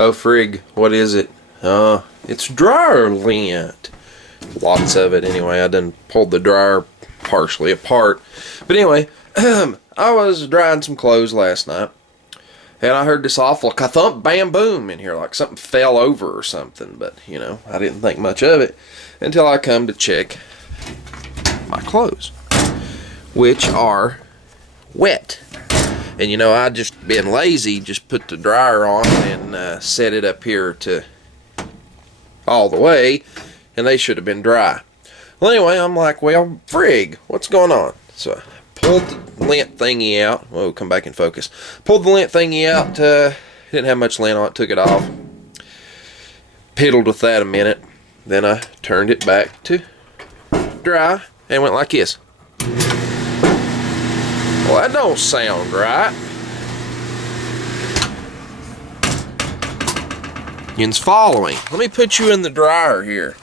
Oh frig, what is it? It's dryer lint. Lots of it anyway. I done pulled the dryer partially apart. But anyway, I was drying some clothes last night, and I heard this awful ka-thump bam boom in here, like something fell over or something. But, you know, I didn't think much of it until I come to check my clothes, which are wet. And you know, I just been lazy, just put the dryer on and set it up here to all the way, and they should have been dry. Well, anyway, I'm like, well, frig, what's going on? So I pulled the lint thingy out. Whoa, come back in focus. Pulled the lint thingy out. Didn't have much lint on it. Took it off. Piddled with that a minute. Then I turned it back to dry and went like this. Well, that don't sound right. Yin's following. Let me put you in the dryer here.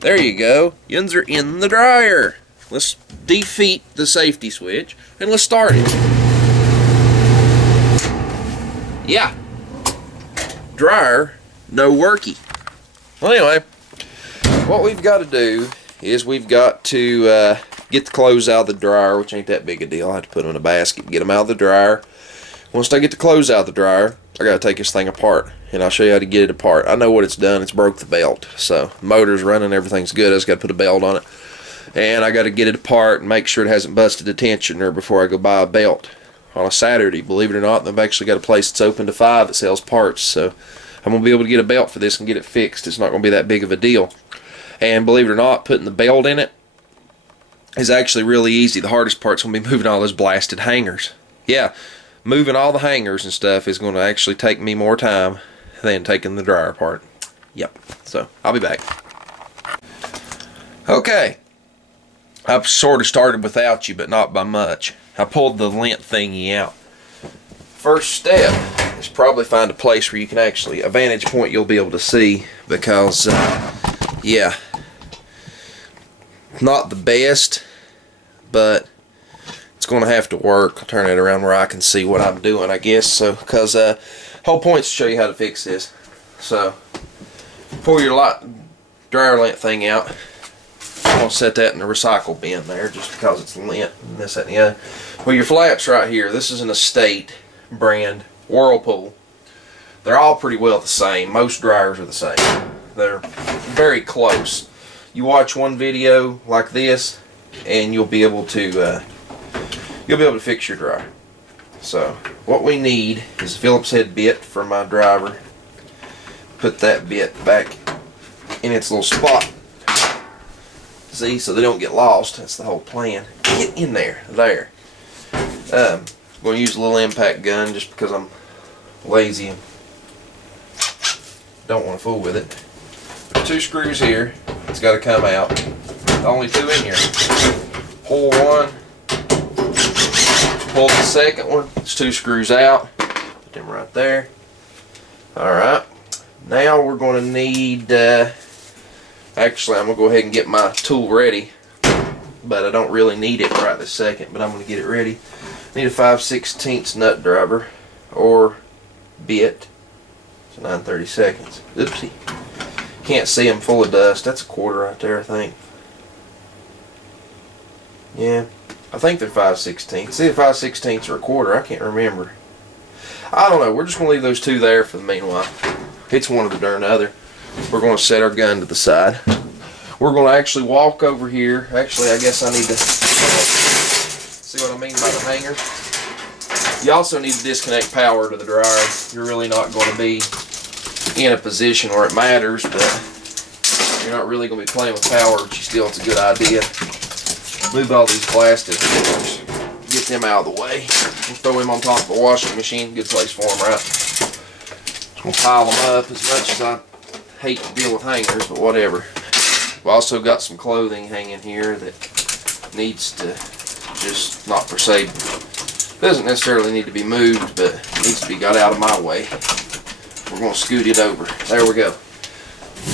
There you go. Yins are in the dryer. Let's defeat the safety switch and let's start it. Yeah. Dryer, no worky. Well, anyway, what we've got to do is we've got to get the clothes out of the dryer, which ain't that big a deal. I have to put them in a basket, get them out of the dryer. Once I get the clothes out of the dryer, I got to take this thing apart, and I'll show you how to get it apart. I know what it's done. It's broke the belt. So the motor's running, everything's good. I just got to put a belt on it, and I got to get it apart and make sure it hasn't busted a tensioner before I go buy a belt on a Saturday. Believe it or not, they've actually got a place that's open to 5 that sells parts. So I'm going to be able to get a belt for this and get it fixed. It's not going to be that big of a deal. And believe it or not, putting the belt in it is actually really easy. The hardest part's going to be moving all those blasted hangers. Yeah, moving all the hangers and stuff is going to actually take me more time than taking the dryer apart. Yep, so I'll be back. Okay, I've sort of started without you, but not by much. I pulled the lint thingy out. First step is probably find a place where you can actually, a vantage point you'll be able to see, because yeah, not the best, but it's going to have to work. I'll turn it around where I can see what I'm doing, I guess. So, because whole point is to show you how to fix this. So, pour your dryer lint thing out. I'm going to set that in the recycle bin there, just because it's lint and this, that, and the other. Well, your flaps right here. This is an Estate brand Whirlpool. They're all pretty well the same. Most dryers are the same. They're very close. You watch one video like this, and you'll be able to fix your dryer. So what we need is a Phillips head bit for my driver. Put that bit back in its little spot. See, so they don't get lost. That's the whole plan. Get in there. There. I'm going to use a little impact gun just because I'm lazy and don't want to fool with it. 2 screws here. It's got to come out. Only 2 in here. Pull one. Pull the second one. It's 2 screws out. Put them right there. Alright. Now we're going to need, actually I'm going to go ahead and get my tool ready. But I don't really need it right this second, but I'm going to get it ready. Need a 5/16 nut driver or bit. It's 9/32. Oopsie. Can't see them, full of dust. That's a 1/4 right there, I think. Yeah, I think they're 5/16. See, if 5/16 or a 1/4, I can't remember. I don't know. We're just going to leave those 2 there for the meanwhile. It's one or the darn other. We're going to set our gun to the side. We're going to actually walk over here. Actually, I guess I need to see what I mean by the hanger. You also need to disconnect power to the dryer. You're really not going to be in a position where it matters, but you're not really going to be playing with power, but still it's a good idea. Move all these blasted hangers. Get them out of the way. We'll throw them on top of a washing machine. Good place for them, right? Just going to pile them up as much as I hate to deal with hangers, but whatever. We've also got some clothing hanging here that needs to just not per se, doesn't necessarily need to be moved, but needs to be got out of my way. We're going to scoot it over. There we go.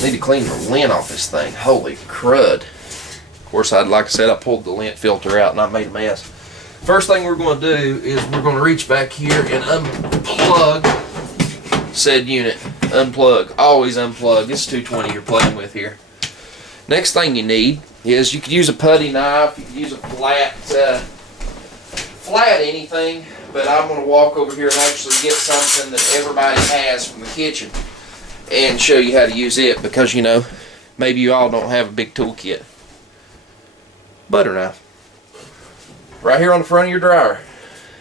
Need to clean the lint off this thing. Holy crud. Of course, like I said, I pulled the lint filter out and I made a mess. First thing we're going to do is we're going to reach back here and unplug said unit. unplug. Always unplug. This is 220 you're playing with here. Next thing you need is you could use a putty knife. You could use a flat anything. But I'm going to walk over here and actually get something that everybody has from the kitchen and show you how to use it, because you know, maybe you all don't have a big toolkit. Butter knife. Right here on the front of your dryer,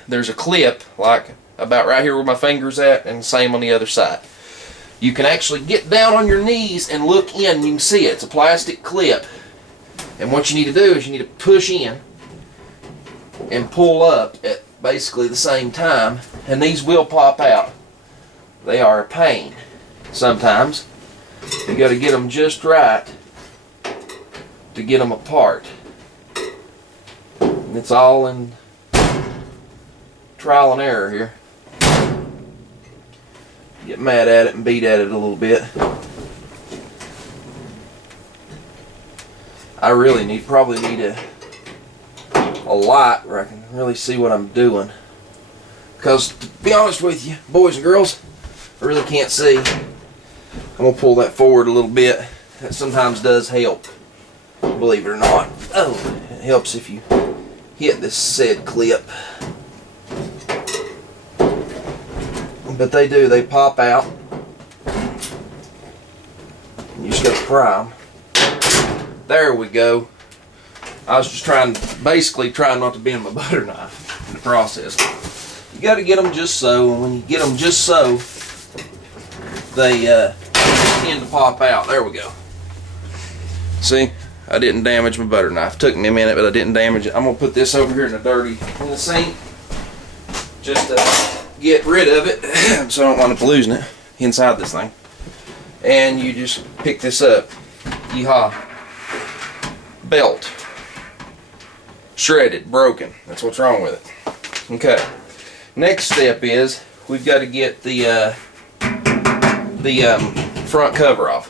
there's a clip like about right here where my finger's at, and the same on the other side. You can actually get down on your knees and look in, and you can see it. It's a plastic clip. And what you need to do is you need to push in and pull up at basically the same time, and these will pop out. They are a pain sometimes. You got to get them just right to get them apart. And it's all in trial and error here. Get mad at it and beat at it a little bit. I really probably need a light where I can really see what I'm doing, because to be honest with you, boys and girls, I really can't see. I'm going to pull that forward a little bit. That sometimes does help, believe it or not. Oh, it helps if you hit this said clip. But they pop out. You just got to pry them. There we go. I was just basically trying not to bend my butter knife in the process. You got to get them just so, and when you get them just so, they tend to pop out. There we go. See, I didn't damage my butter knife. Took me a minute, but I didn't damage it. I'm gonna put this over here in the sink, just to get rid of it, so I don't wind up losing it inside this thing. And you just pick this up. Yeehaw. Belt. Shredded, broken. That's what's wrong with it. Okay. Next step is we've got to get the front cover off.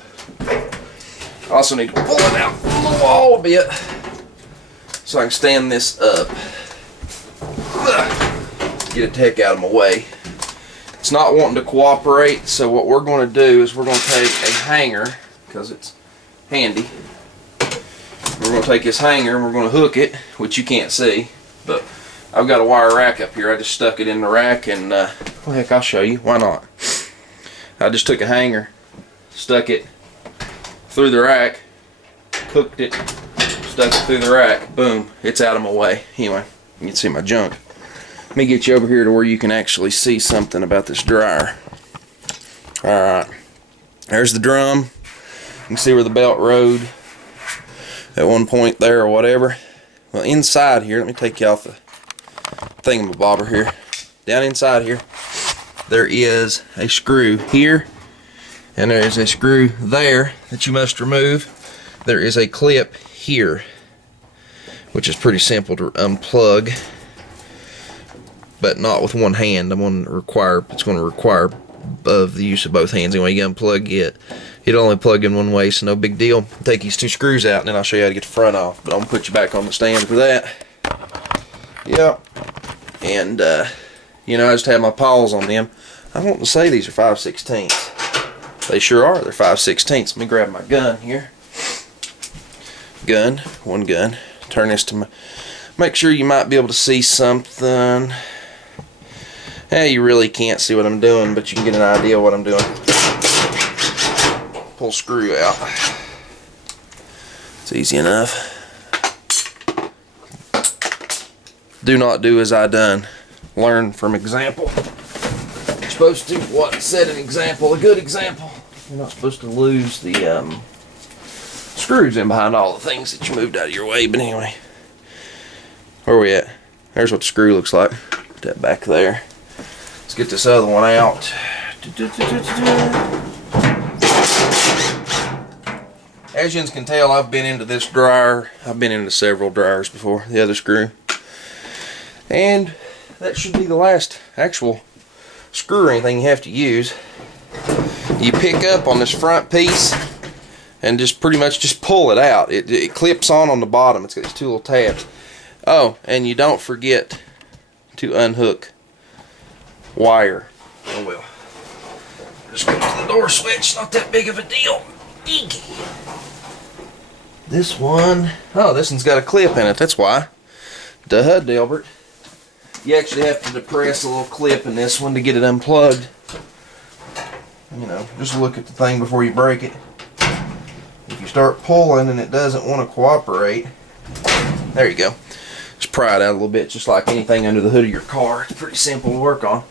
Also need to pull it out from the wall a bit so I can stand this up. Get it the heck out of my way. It's not wanting to cooperate, so what we're going to do is we're going to take a hanger, because it's handy. We're going to take this hanger and we're going to hook it, which you can't see, but I've got a wire rack up here. I just stuck it in the rack, and well, heck, I'll show you. Why not? I just took a hanger, stuck it through the rack, hooked it, stuck it through the rack, boom, it's out of my way. Anyway, you can see my junk. Let me get you over here to where you can actually see something about this dryer. Alright, there's the drum. You can see where the belt rode at one point there or whatever. Well, inside here, let me take you off the thingamabobber here. Down inside here, there is a screw here, and there is a screw there that you must remove. There is a clip here, which is pretty simple to unplug, but not with one hand. It's going to require of the use of both hands. Anyway, you unplug it. It'll only plug in one way, so no big deal. Take these two screws out, and then I'll show you how to get the front off. But I'm gonna put you back on the stand for that. Yep. And you know, I just have my paws on them. I want to say these are 5/16. They sure are. They're 5/16. Let me grab my gun here. One gun. Turn this to my. Make sure you might be able to see something. You really can't see what I'm doing, but you can get an idea of what I'm doing. Pull screw out. It's easy enough. Do not do as I done. Learn from example. You're supposed to set an example, a good example. You're not supposed to lose the screws in behind all the things that you moved out of your way. But anyway, where are we at? There's what the screw looks like. Put that back there. Let's get this other one out. As you can tell, I've been into this dryer. I've been into several dryers before, the other screw. And that should be the last actual screw or anything you have to use. You pick up on this front piece and just pretty much just pull it out. It clips on the bottom. It's got these two little tabs. Oh, and you don't forget to unhook wire. Oh well. Just go to the door switch, not that big of a deal. Eek. This one, oh, this one's got a clip in it, that's why. Duh, Delbert. You actually have to depress a little clip in this one to get it unplugged. You know, just look at the thing before you break it. If you start pulling and it doesn't want to cooperate, there you go. Just pry it out a little bit, just like anything under the hood of your car. It's pretty simple to work on.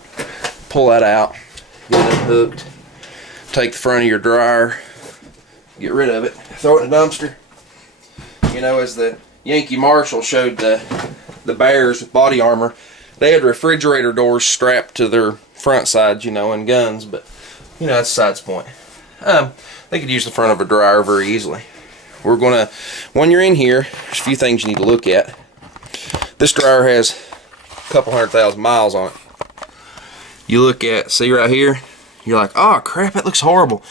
Pull that out, get it unhooked, take the front of your dryer, get rid of it, throw it in the dumpster. You know, as the Yankee Marshal showed the bears with body armor, they had refrigerator doors strapped to their front sides, you know, and guns, but, you know, that's besides the point. They could use the front of a dryer very easily. We're gonna, when you're in here, there's a few things you need to look at. This dryer has a couple 100,000 miles on it. You look at, see right here, you're like, oh crap, that looks horrible.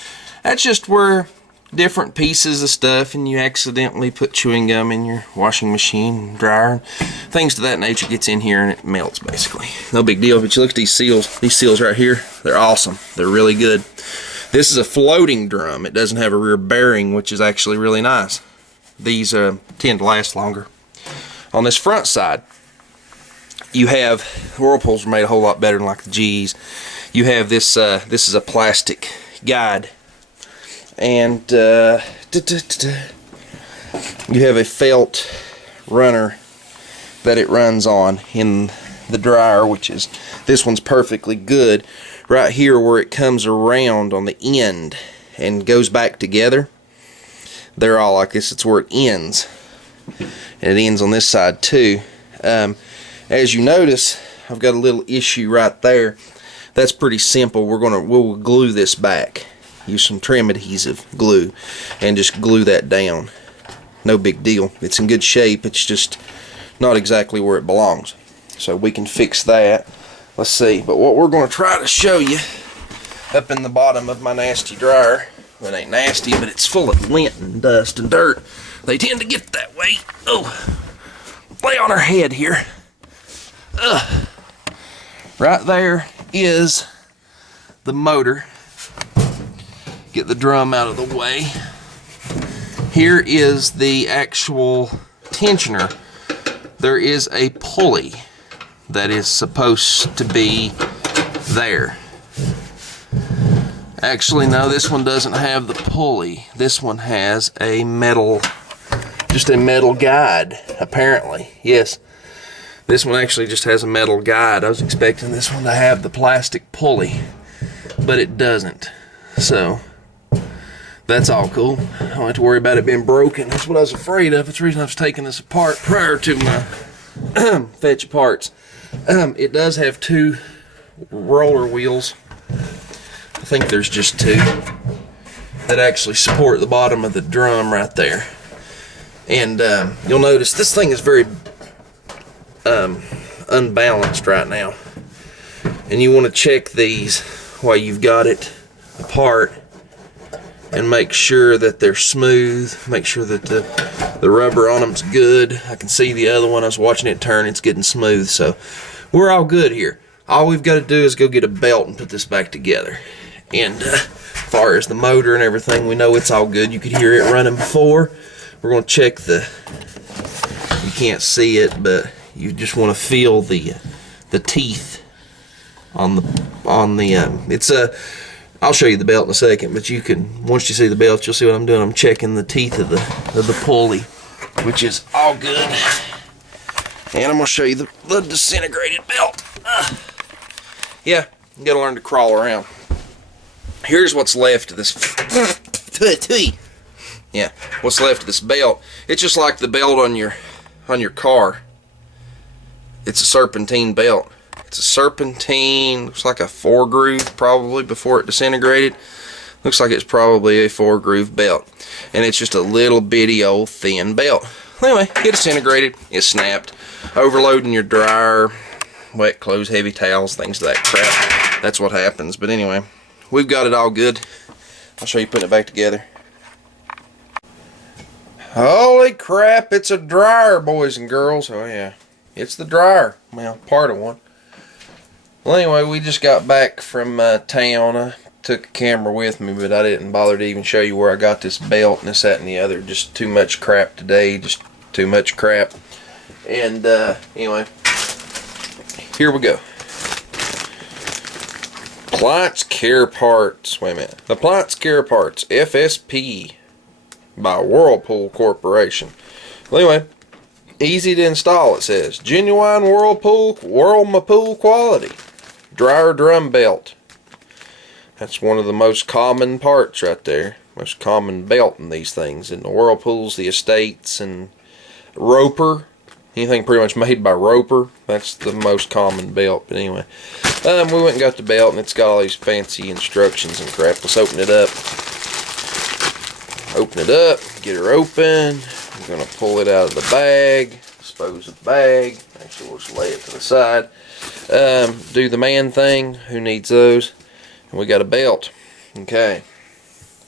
That's just where different pieces of stuff and you accidentally put chewing gum in your washing machine, dryer, and things to that nature gets in here and it melts basically. No big deal, but you look at these seals right here, they're awesome. They're really good. This is a floating drum. It doesn't have a rear bearing, which is actually really nice. These tend to last longer. On this front side, you have, Whirlpools are made a whole lot better than like the G's. You have this, this is a plastic guide. And you have a felt runner that it runs on in the dryer, which is, this one's perfectly good. Right here where it comes around on the end and goes back together, they're all like this. It's where it ends, and it ends on this side too. As you notice, I've got a little issue right there. That's pretty simple. We'll glue this back. Use some trim adhesive glue and just glue that down. No big deal. It's in good shape. It's just not exactly where it belongs. So we can fix that. Let's see. But what we're going to try to show you up in the bottom of my nasty dryer, well, it ain't nasty, but it's full of lint and dust and dirt. They tend to get that way. Oh, lay on our head here. Right there is the motor. Get the drum out of the way. Here is the actual tensioner. There is a pulley that is supposed to be there. Actually, no, this one doesn't have the pulley. This one has a metal, just a metal guide, apparently. Yes, this one actually just has a metal guide. I was expecting this one to have the plastic pulley, but it doesn't. So that's all cool. I don't have to worry about it being broken. That's what I was afraid of. It's the reason I was taking this apart prior to my fetch parts. It does have two roller wheels. I think there's just two that actually support the bottom of the drum right there. And you'll notice this thing is very unbalanced right now. And you want to check these while you've got it apart and make sure that they're smooth, make sure that the rubber on them's good. I can see the other one, I was watching it turn, it's getting smooth, so we're all good here. All we've got to do is go get a belt and put this back together. And as far as the motor and everything, we know it's all good. You could hear it running before. We're going to check you can't see it, but you just want to feel the teeth on the it's a, I'll show you the belt in a second, but you can, once you see the belt, you'll see what I'm doing. I'm checking the teeth of the pulley, which is all good. And I'm going to show you the disintegrated belt. Yeah, you got to learn to crawl around. Here's what's left of this. Yeah, what's left of this belt. It's just like the belt on your car. It's a serpentine belt. It's a serpentine, looks like a 4-groove probably before it disintegrated. Looks like it's probably a 4-groove belt. And it's just a little bitty old thin belt. Anyway, it disintegrated, it snapped. Overloading your dryer, wet clothes, heavy towels, things of that crap. That's what happens. But anyway, we've got it all good. I'll show you putting it back together. Holy crap, it's a dryer, boys and girls. Oh yeah, it's the dryer. Well, part of one. Well, anyway, we just got back from town. I took a camera with me, but I didn't bother to even show you where I got this belt and this, that, and the other. Just too much crap today, just too much crap. And anyway, here we go. Appliance Care Parts. Wait a minute. Appliance Care Parts, FSP, by Whirlpool Corporation. Well, anyway, easy to install, it says. Genuine Whirlpool quality. Dryer drum belt. That's one of the most common parts right there. Most common belt in these things. In the Whirlpools, the Estates, and Roper. Anything pretty much made by Roper, that's the most common belt. But anyway, we went and got the belt, and it's got all these fancy instructions and crap. Let's open it up. Open it up, get her open. I'm going to pull it out of the bag, dispose of the bag. Actually, we'll just lay it to the side. Do the man thing. Who needs those? And we got a belt. Okay.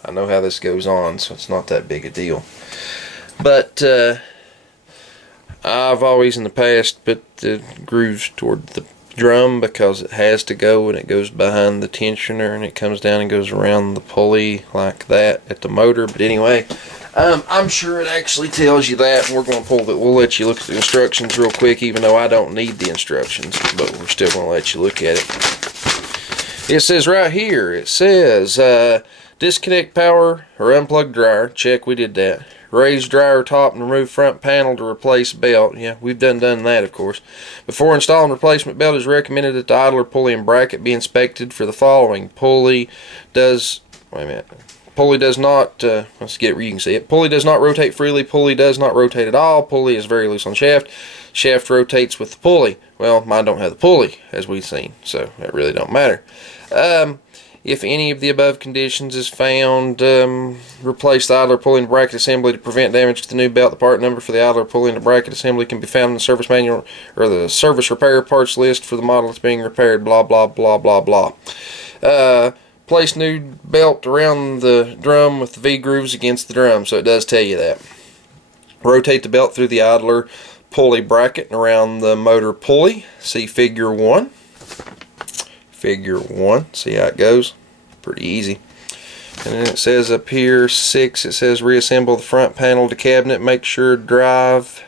I know how this goes on, so it's not that big a deal. But, I've always in the past put the grooves toward the drum because it has to go, and it goes behind the tensioner and it comes down and goes around the pulley like that at the motor. But anyway, I'm sure it actually tells you that, and we're going to pull it. We'll let you look at the instructions real quick, even though I don't need the instructions, but we're still going to let you look at it. It says right here, it says disconnect power or unplug dryer. Check, we did that. Raise dryer top and remove front panel to replace belt. Yeah, we've done that, of course. Before installing replacement belt, it is recommended that the idler pulley and bracket be inspected for the following. Pulley does not, let's get it where you can see it. Pulley does not rotate freely. Pulley does not rotate at all. Pulley is very loose on shaft. Shaft rotates with the pulley. Well, mine don't have the pulley, as we've seen, so that really don't matter. If any of the above conditions is found, replace the idler pulley and bracket assembly to prevent damage to the new belt. The part number for the idler pulley and the bracket assembly can be found in the service manual or the service repair parts list for the model that's being repaired. Blah, blah, blah, blah, blah. Place new belt around the drum with the V-grooves against the drum, so it does tell you that. Rotate the belt through the idler pulley bracket and around the motor pulley. See Figure 1. Figure 1. See how it goes? Pretty easy. And then it says up here 6, it says reassemble the front panel to cabinet. Make sure drive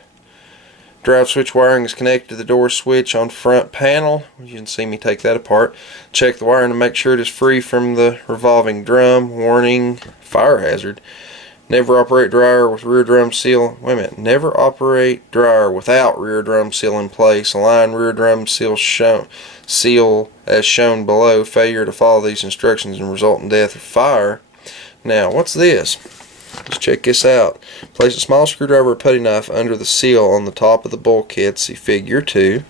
switch wiring is connected to the door switch on front panel. You can see me take that apart. Check the wiring to make sure it is free from the revolving drum. Warning, fire hazard. Never operate dryer with rear drum seal. Wait a minute. Never operate dryer without rear drum seal in place. Align rear drum seal as shown below. Failure to follow these instructions and result in death or fire. Now, what's this? Let's check this out. Place a small screwdriver or putty knife under the seal on the top of the bulkhead. See Figure 2.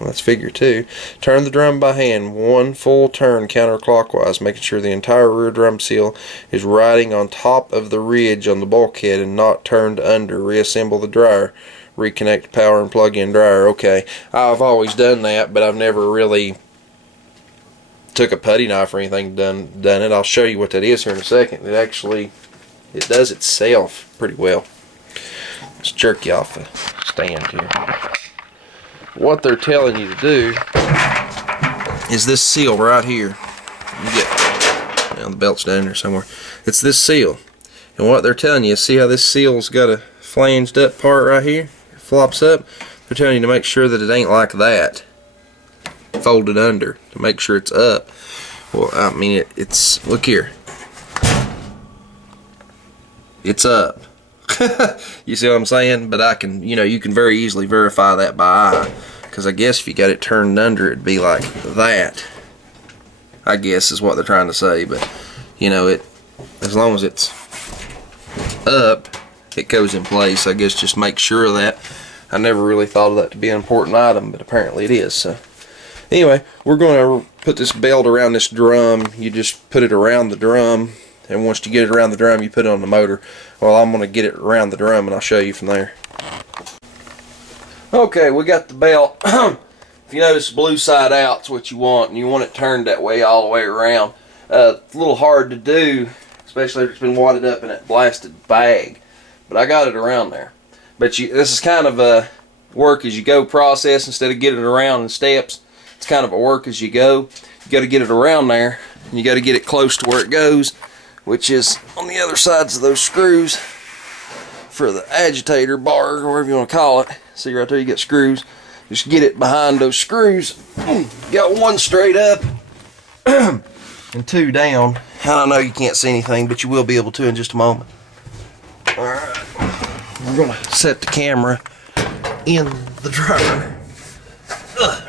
Well, that's Figure 2. Turn the drum by hand, one full turn counterclockwise, making sure the entire rear drum seal is riding on top of the ridge on the bulkhead and not turned under. Reassemble the dryer. Reconnect power and plug in dryer. Okay, I've always done that, but I've never really took a putty knife or anything done it. I'll show you what that is here in a second. It does itself pretty well. Let's jerk you off the stand here. What they're telling you to do is this seal right here. You get, well, the belt's down there somewhere. It's this seal. And what they're telling you is, see how this seal's got a flanged up part right here? It flops up. They're telling you to make sure that it ain't like that. Folded under to make sure it's up. Well, I mean, it's, look here. It's up. You see what I'm saying? But I can, you can very easily verify that by eye, because I guess if you got it turned under, it'd be like that, I guess is what they're trying to say. But as long as it's up, it goes in place. I guess just make sure of that. I never really thought of that to be an important item, but apparently it is. So anyway, we're going to put this belt around this drum. You just put it around the drum, and once you get it around the drum, you put it on the motor. Well, I'm going to get it around the drum, and I'll show you from there. Okay, we got the belt. If you notice, blue side out's what you want, and you want it turned that way all the way around. It's a little hard to do, especially if it's been wadded up in that blasted bag. But I got it around there. But this is kind of a work as you go process instead of getting it around in steps. It's kind of a work as you go. You got to get it around there, and you got to get it close to where it goes, which is on the other sides of those screws for the agitator bar, or whatever you want to call it. See right there, you got screws. Just get it behind those screws. Got one straight up and two down. I know you can't see anything, but you will be able to in just a moment. Alright, we're going to set the camera in the dryer,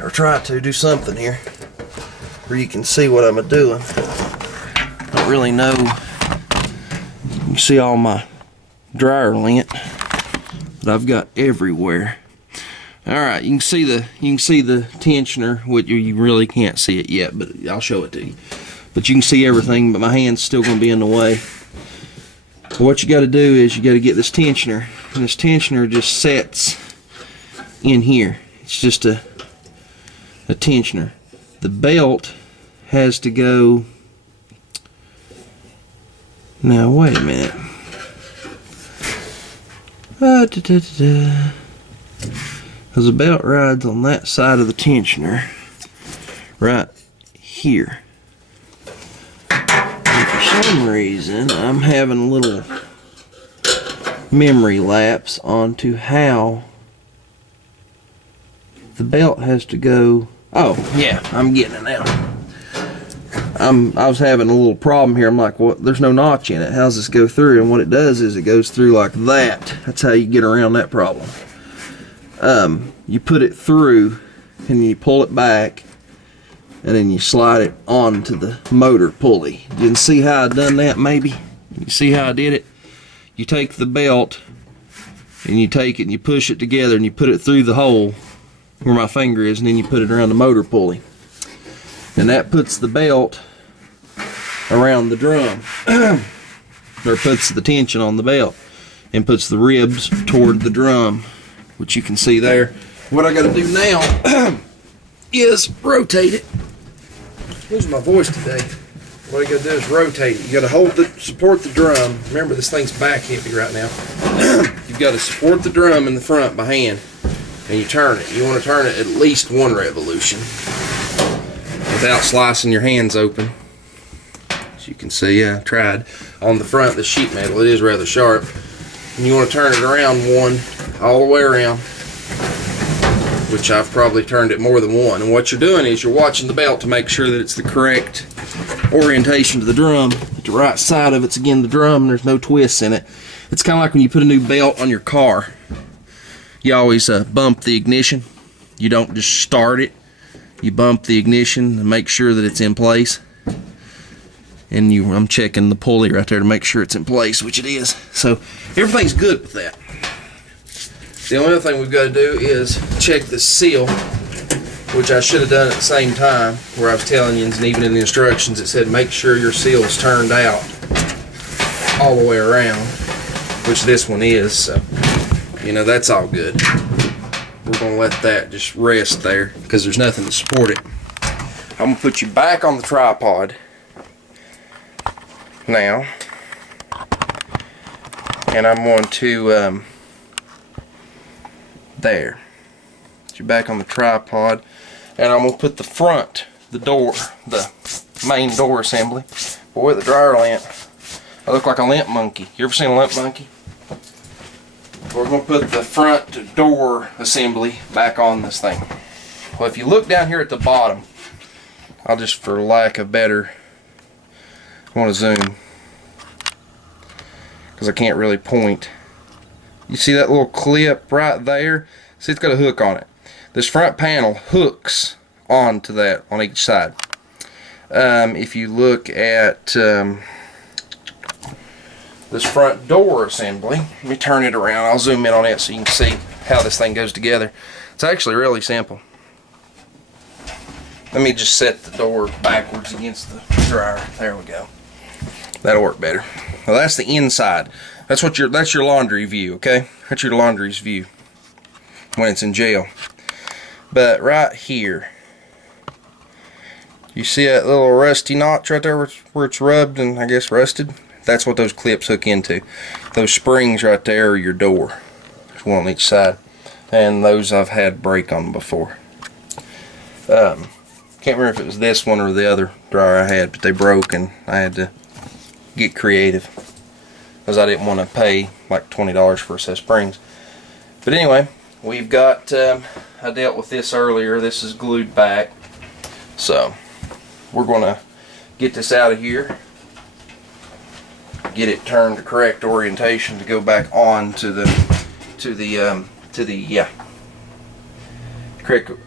or try to do something here where you can see what I'm doing. I don't really know. You can see all my dryer lint that I've got everywhere. Alright, you can see the tensioner, which you really can't see it yet, but I'll show it to you. But you can see everything, but my hand's still going to be in the way. What you got to do is you got to get this tensioner, and this tensioner just sets in here. It's just a tensioner. The belt has to go. Now wait a minute. Because the belt rides on that side of the tensioner, right here. And for some reason, I'm having a little memory lapse onto how the belt has to go. Oh, yeah, I'm getting it now. I was having a little problem here. I'm like, well, there's no notch in it. How does this go through? And what it does is it goes through like that. That's how you get around that problem. You put it through and you pull it back, and then you slide it onto the motor pulley. You can see how I done that, maybe? You see how I did it? You take the belt and you take it and you push it together and you put it through the hole where my finger is, and then you put it around the motor pulley. And that puts the belt around the drum, or puts the tension on the belt, and puts the ribs toward the drum, which you can see there. What I got to do now is rotate it. Losing my voice today. What you got to do is rotate it. You got to support the drum. Remember, this thing's back heavy right now. You've got to support the drum in the front by hand, and you turn it. You want to turn it at least one revolution without slicing your hands open. As you can see, I tried. On the front, the sheet metal, it is rather sharp. And you want to turn it around one, all the way around, which I've probably turned it more than one. And what you're doing is you're watching the belt to make sure that it's the correct orientation to the drum. The right side of it's again the drum, and there's no twists in it. It's kind of like when you put a new belt on your car. You always bump the ignition. You don't just start it. You bump the ignition and make sure that it's in place. And I'm checking the pulley right there to make sure it's in place, which it is. So everything's good with that. The only other thing we've got to do is check the seal, which I should have done at the same time, where I was telling you, and even in the instructions it said make sure your seal is turned out all the way around, which this one is. So, you know, that's all good. We're going to let that just rest there because there's nothing to support it. I'm going to put you back on the tripod now, and I'm going to there. Put you back on the tripod, and I'm going to put the main door assembly. Boy, the dryer lint. I look like a lint monkey. You ever seen a lint monkey? We're going to put the front door assembly back on this thing. Well, if you look down here at the bottom, I'll just, for lack of better, I want to zoom because I can't really point. You see that little clip right there? See, it's got a hook on it. This front panel hooks onto that on each side. If you look at this front door assembly, let me turn it around. I'll zoom in on it so you can see how this thing goes together. It's actually really simple. Let me just set the door backwards against the dryer. There we go. That'll work better. Well, that's the inside. That's your laundry view, okay? That's your laundry's view when it's in jail. But right here, you see that little rusty notch right there where it's rubbed and I guess rusted? That's what those clips hook into. Those springs right there are your door. There's one on each side. And those I've had break on before. Can Can't remember if it was this one or the other dryer I had, but they broke and I had to get creative because I didn't want to pay like $20 for a set of springs. But anyway, we've got, I dealt with this earlier. This is glued back. So we're going to get this out of here, get it turned to correct orientation to go back on to the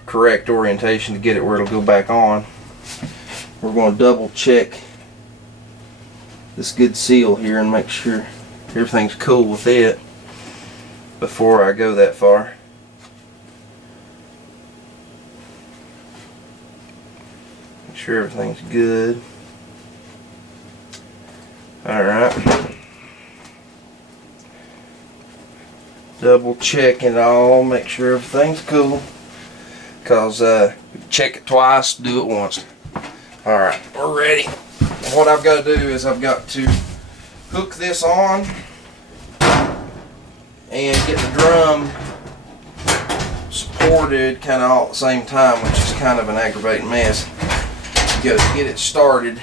correct orientation to get it where it'll go back on. We're going to double check this good seal here and make sure everything's cool with it before I go that far. Make sure everything's good. Alright. Double check it all, make sure everything's cool. Because check it twice, do it once. Alright, we're ready. What I've got to do is I've got to hook this on and get the drum supported kind of all at the same time, which is kind of an aggravating mess. You got to get it started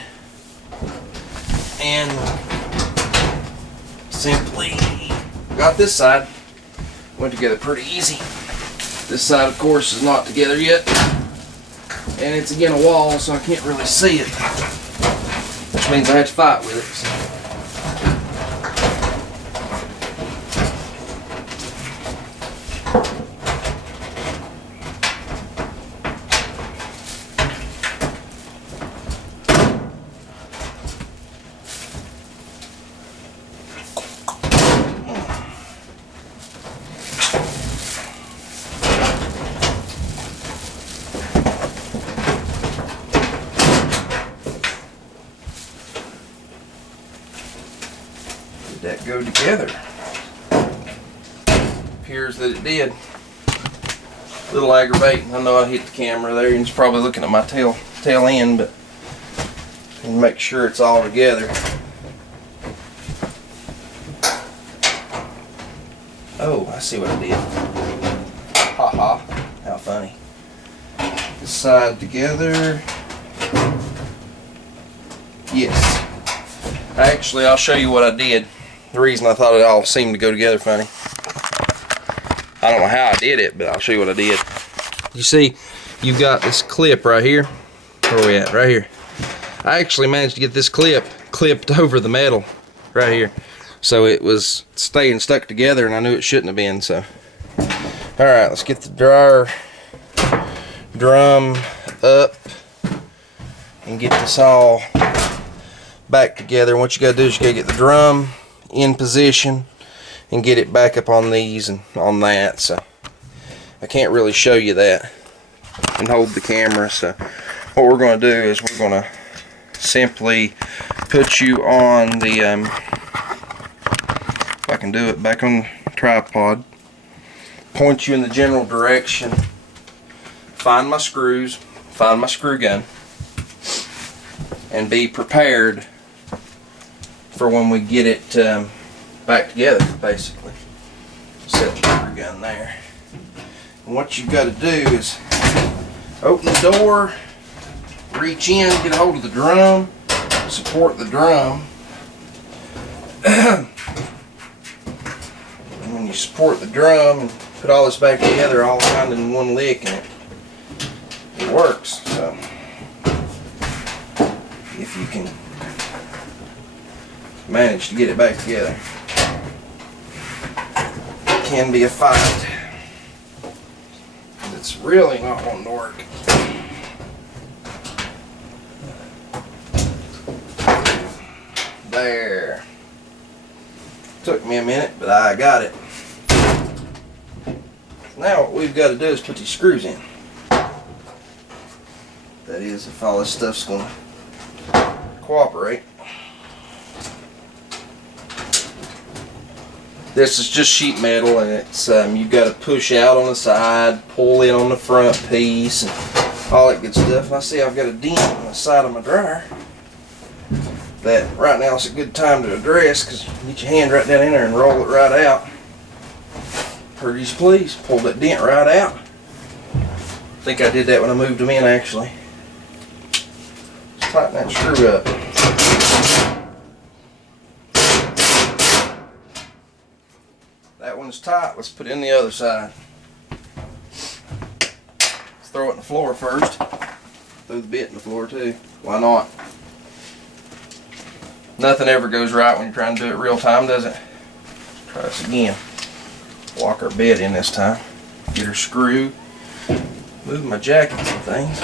and simply got this side. Went together pretty easy. This side, of course, is not together yet, and it's against a wall, so I can't really see it, which means I have to fight with it. So. That go together. Appears that it did. A little aggravating. I know I hit the camera there and it's probably looking at my tail end, but and make sure it's all together. Oh, I see what I did. Ha ha. How funny. This side together. Yes. Actually, I'll show you what I did. The reason I thought it all seemed to go together funny. I don't know how I did it, but I'll show you what I did. You see, you've got this clip right here. Where are we at? Right here. I actually managed to get this clip clipped over the metal right here. So it was staying stuck together and I knew it shouldn't have been, so. Alright, let's get the drum up and get this all back together. What you gotta do is you gotta get the drum in position and get it back up on these and on that, so I can't really show you that and hold the camera. So what we're going to do is we're going to simply put you on the if I can do it, back on the tripod, point you in the general direction, find my screws, find my screw gun, and be prepared for when we get it back together, basically. Set the screw gun there. And what you've got to do is open the door, reach in, get a hold of the drum, support the drum. And when you support the drum and put all this back together all kind of in one lick, and it works. So if you can manage to get it back together, it can be a fight. It's really not wanting to work. There. Took me a minute, but I got it. Now what we've got to do is put these screws in. That is, if all this stuff's going to cooperate. This is just sheet metal, and it's you've got to push out on the side, pull in on the front piece, and all that good stuff. And I see I've got a dent on the side of my dryer that right now is a good time to address, because you get your hand right down in there and roll it right out. Pretty as please, pull that dent right out. I think I did that when I moved them in, actually. tighten that screw up. That one's tight. Let's put it in the other side. Let's throw it in the floor first. Throw the bit in the floor too. Why not? Nothing ever goes right when you're trying to do it real time, does it? Try this again. Lock our bit in this time. Get her screw. Move my jackets and things.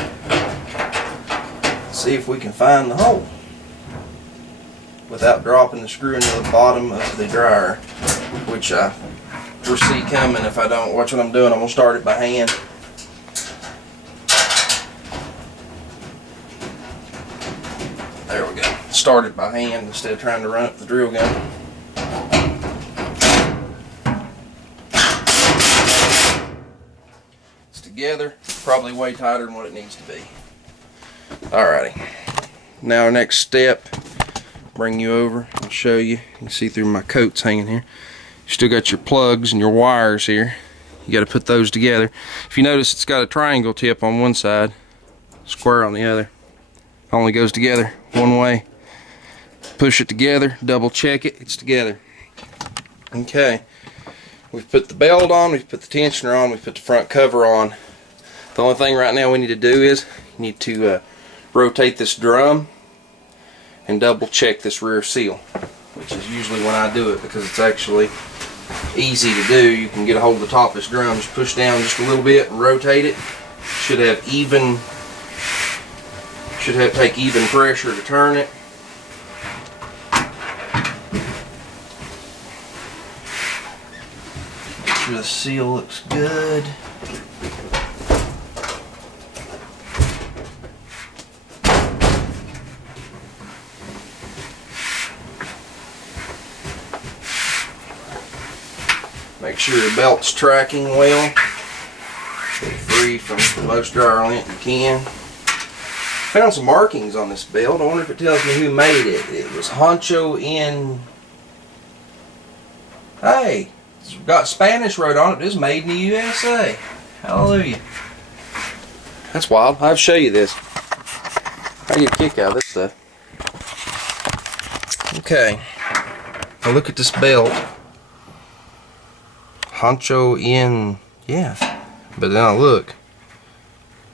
See if we can find the hole without dropping the screw into the bottom of the dryer, which I foresee coming if I don't. Watch what I'm doing. I'm going to start it by hand. There we go. Start it by hand instead of trying to run up the drill gun. It's together. Probably way tighter than what it needs to be. Alrighty. Now our next step, bring you over and show you. You can see through my coats hanging here. You still got your plugs and your wires here. You got to put those together. If you notice, it's got a triangle tip on one side, square on the other. Only goes together one way. Push it together, double check it, it's together. Okay, we've put the belt on, we've put the tensioner on, we've put the front cover on. The only thing right now we need to do is you need to rotate this drum and double check this rear seal, which is usually when I do it because it's actually easy to do. You can get a hold of the top of this drum, just push down just a little bit and rotate it. Should take even pressure to turn it. Make sure the seal looks good. Make sure your belt's tracking well. Get free from the most dryer lint you can. Found some markings on this belt. I wonder if it tells me who made it. It was Honcho in... Hey, it's got Spanish wrote on it. It was made in the USA. Hallelujah. That's wild. I'll show you this. I get a kick out of this stuff. Okay. Now look at this belt. Honcho in... Yeah. But then I look.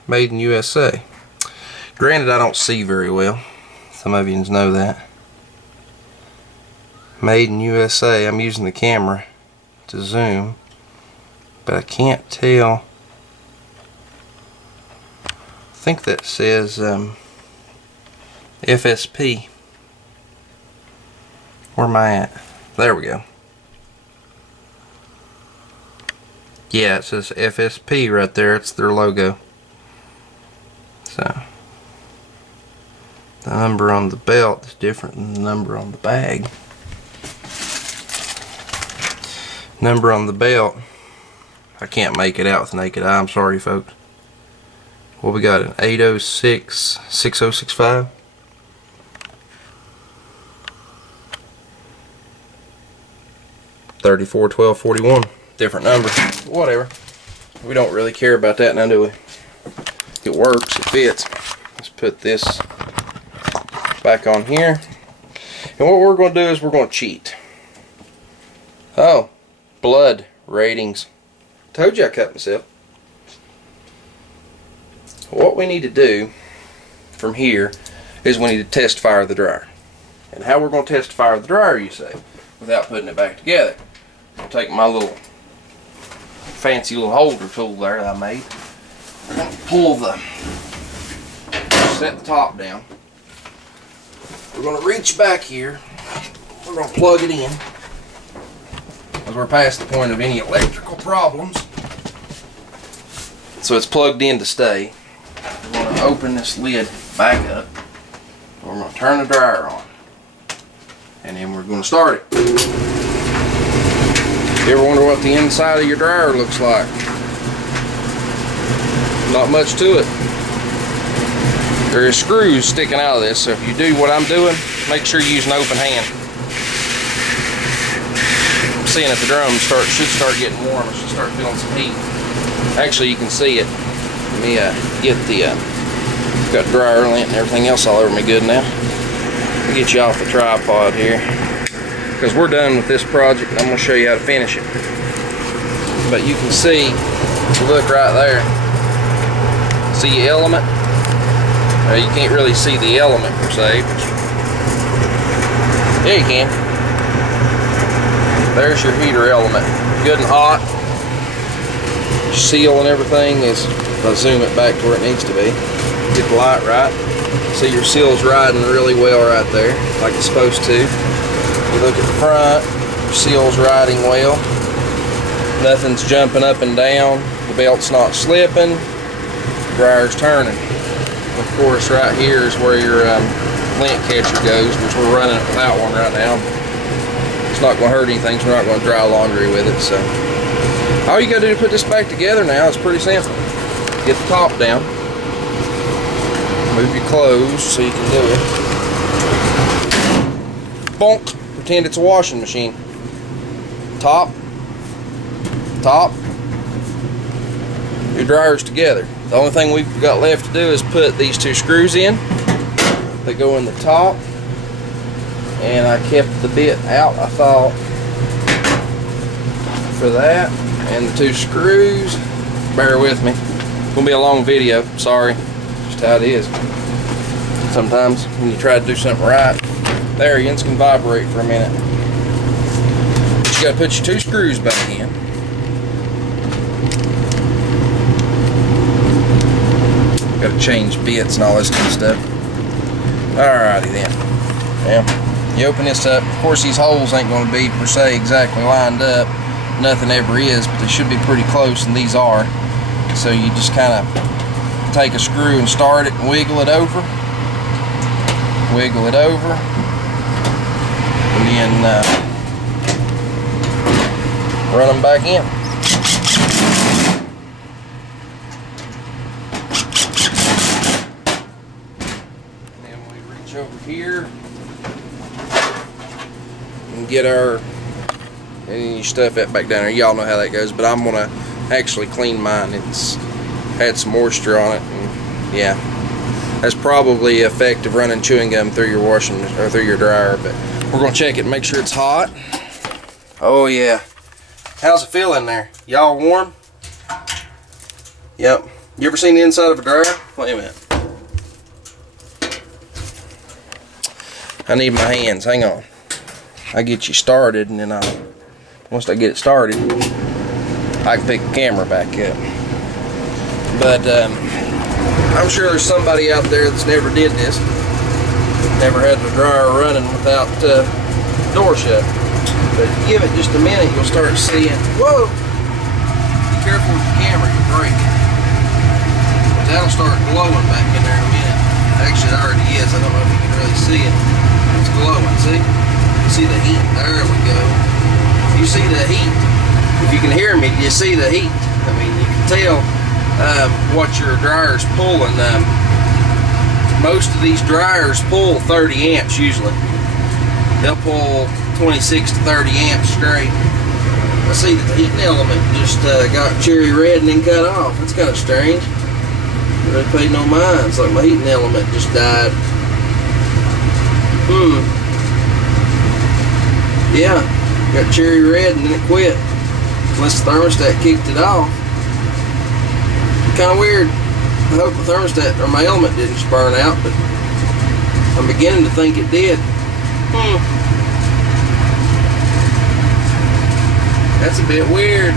Made in USA. Granted, I don't see very well. Some of you know that. Made in USA. I'm using the camera to zoom, but I can't tell. I think that says FSP. Where am I at? There we go. Yeah, it says FSP right there. It's their logo. So the number on the belt is different than the number on the bag. Number on the belt, I can't make it out with the naked eye. I'm sorry, folks. What we got? An 806 6065. $34.12.41. Different number. Whatever. We don't really care about that now, do we? It works. It fits. Let's put this back on here. And what we're going to do is we're going to cheat. Oh, blood ratings. Told you I cut myself. What we need to do from here is we need to test fire the dryer. And how we're going to test fire the dryer, you say, without putting it back together. I'll take my little fancy little holder tool there that I made. We're going to pull set the top down. We're going to reach back here. We're going to plug it in. Because we're past the point of any electrical problems. So it's plugged in to stay. We're going to open this lid back up. We're going to turn the dryer on. And then we're going to start it. You ever wonder what the inside of your dryer looks like? Not much to it. There are screws sticking out of this, so if you do what I'm doing, make sure you use an open hand. I'm seeing that the drum should start getting warm. It should start feeling some heat. Actually, you can see it. Let me get the Got dryer lint and everything else all over me good now. I'll get you off the tripod here, because we're done with this project and I'm going to show you how to finish it. But you can see, if you look right there, see the element? You can't really see the element per se, but yeah, you can. There's your heater element, good and hot. Seal and everything is, if I zoom it back to where it needs to be, get the light right. See your seal's riding really well right there, like it's supposed to. You look at the front, your seal's riding well. Nothing's jumping up and down. The belt's not slipping. The dryer's turning. Of course, right here is where your lint catcher goes, which we're running it without one right now. It's not going to hurt anything, so we're not going to dry laundry with it. So all you got to do to put this back together now is pretty simple. Get the top down. Move your clothes so you can do it. Bonk. Pretend it's a washing machine. Top. Top. Your dryer's together. The only thing we've got left to do is put these two screws in. They go in the top. And I kept the bit out, I thought, for that. And the two screws. Bear with me. It's going to be a long video. Sorry. Just how it is. Sometimes when you try to do something right, the air-ins can vibrate for a minute. But you got to put your two screws back in. Got to change bits and all this kind of stuff. Alrighty then. Yeah. You open this up. Of course, these holes ain't going to be per se exactly lined up. Nothing ever is, but they should be pretty close, and these are. So you just kind of take a screw and start it and wiggle it over. Wiggle it over. And then run them back in. And then we reach over here and get our, and you stuff that back down there. Y'all know how that goes, but I'm gonna actually clean mine. It's had some moisture on it, and yeah, that's probably the effect of running chewing gum through your washing or through your dryer. But we're gonna check it and make sure it's hot. Oh yeah. How's it feel in there? Y'all warm? Yep. You ever seen the inside of a dryer? Wait a minute. I need my hands. Hang on. I get you started, and then once I get it started, I can pick the camera back up. But I'm sure there's somebody out there that's never did this, never had the dryer running without the door shut. But if you give it just a minute, you'll start seeing, whoa, be careful with the camera, you'll break it. That'll start glowing back in there in a minute. Actually, it already is. I don't know if you can really see it. It's glowing, see? You see the heat? There we go. You see the heat. If you can hear me, you see the heat. I mean, you can tell what your dryer's pulling. Most of these dryers pull 30 amps usually. They'll pull 26 to 30 amps straight. I see that the heating element just got cherry red and then cut off. That's kind of strange. I really paid no mind. It's like my heating element just died. Yeah, got cherry red and then it quit. Unless the thermostat kicked it off. Kind of weird. I hope the thermostat or my element didn't just burn out, but I'm beginning to think it did. That's a bit weird.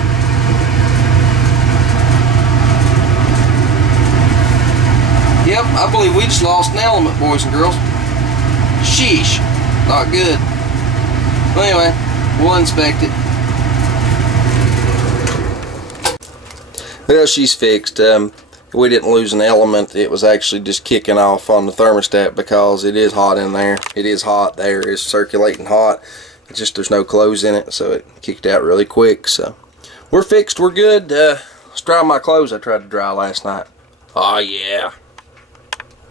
Yep, I believe we just lost an element, boys and girls. Sheesh. Not good. Well, anyway, we'll inspect it. Well, she's fixed. We didn't lose an element. It was actually just kicking off on the thermostat because it is hot in there. It is hot there. It's circulating hot. It's just there's no clothes in it, so it kicked out really quick. So we're fixed. We're good. Let's dry my clothes I tried to dry last night. Oh, yeah.